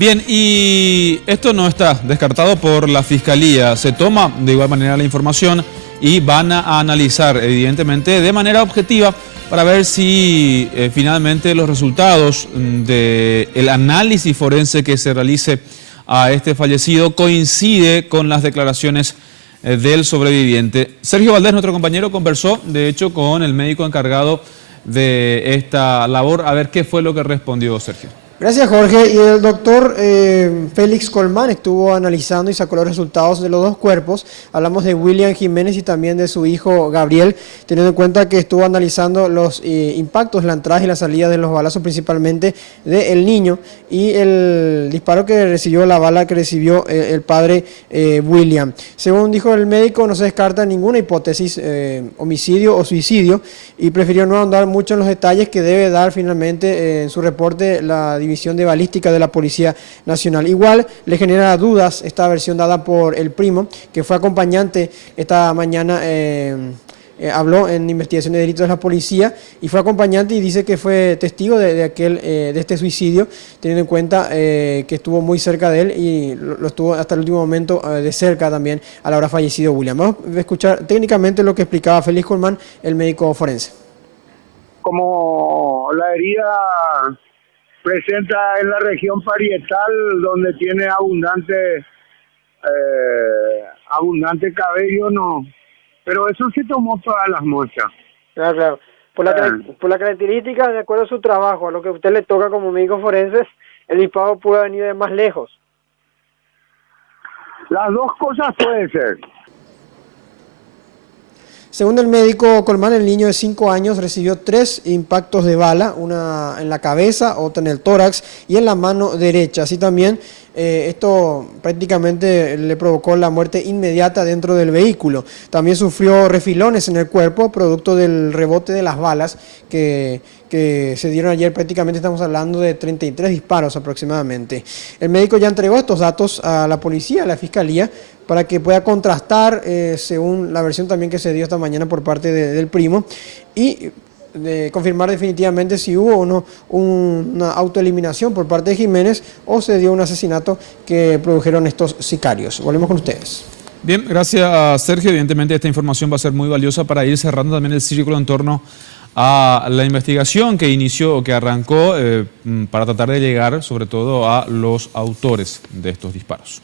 Bien, y esto no está descartado por la Fiscalía. Se toma de igual manera la información y van a analizar, evidentemente, de manera objetiva para ver si finalmente los resultados del análisis forense que se realice a este fallecido coincide con las declaraciones del sobreviviente. Sergio Valdés, nuestro compañero, conversó, de hecho, con el médico encargado de esta labor. A ver qué fue lo que respondió Sergio. Gracias, Jorge. Y el doctor Félix Colmán estuvo analizando y sacó los resultados de los dos cuerpos. Hablamos de William Jiménez y también de su hijo Gabriel, teniendo en cuenta que estuvo analizando los impactos, la entrada y la salida de los balazos, principalmente del niño, y el disparo que recibió, la bala que recibió el padre William. Según dijo el médico, no se descarta ninguna hipótesis, homicidio o suicidio, y prefirió no ahondar mucho en los detalles que debe dar finalmente en su reporte la División de Balística de la Policía Nacional. Igual le genera dudas esta versión dada por el primo, que fue acompañante esta mañana, habló en investigación de delitos de la policía y fue acompañante y dice que fue testigo de este suicidio, teniendo en cuenta que estuvo muy cerca de él y lo estuvo hasta el último momento de cerca también a la hora fallecido William. Vamos a escuchar técnicamente lo que explicaba Félix Colmán, el médico forense. Como la herida presenta en la región parietal, donde tiene abundante cabello, no. Pero eso se tomó todas las muestras. Claro. Por la característica, de acuerdo a su trabajo, a lo que a usted le toca como médico forense, el disparo puede venir de más lejos. Las dos cosas pueden ser. Según el médico Colmán, el niño de 5 años recibió 3 impactos de bala, una en la cabeza, otra en el tórax y en la mano derecha. Así también esto prácticamente le provocó la muerte inmediata dentro del vehículo. También sufrió refilones en el cuerpo, producto del rebote de las balas que se dieron ayer. Prácticamente estamos hablando de 33 disparos aproximadamente. El médico ya entregó estos datos a la policía, a la fiscalía, para que pueda contrastar según la versión también que se dio esta mañana por parte del primo y confirmar definitivamente si hubo o no una autoeliminación por parte de Jiménez o se dio un asesinato que produjeron estos sicarios. Volvemos con ustedes. Bien, gracias Sergio. Evidentemente esta información va a ser muy valiosa para ir cerrando también el círculo en torno a la investigación que inició, que arrancó para tratar de llegar sobre todo a los autores de estos disparos.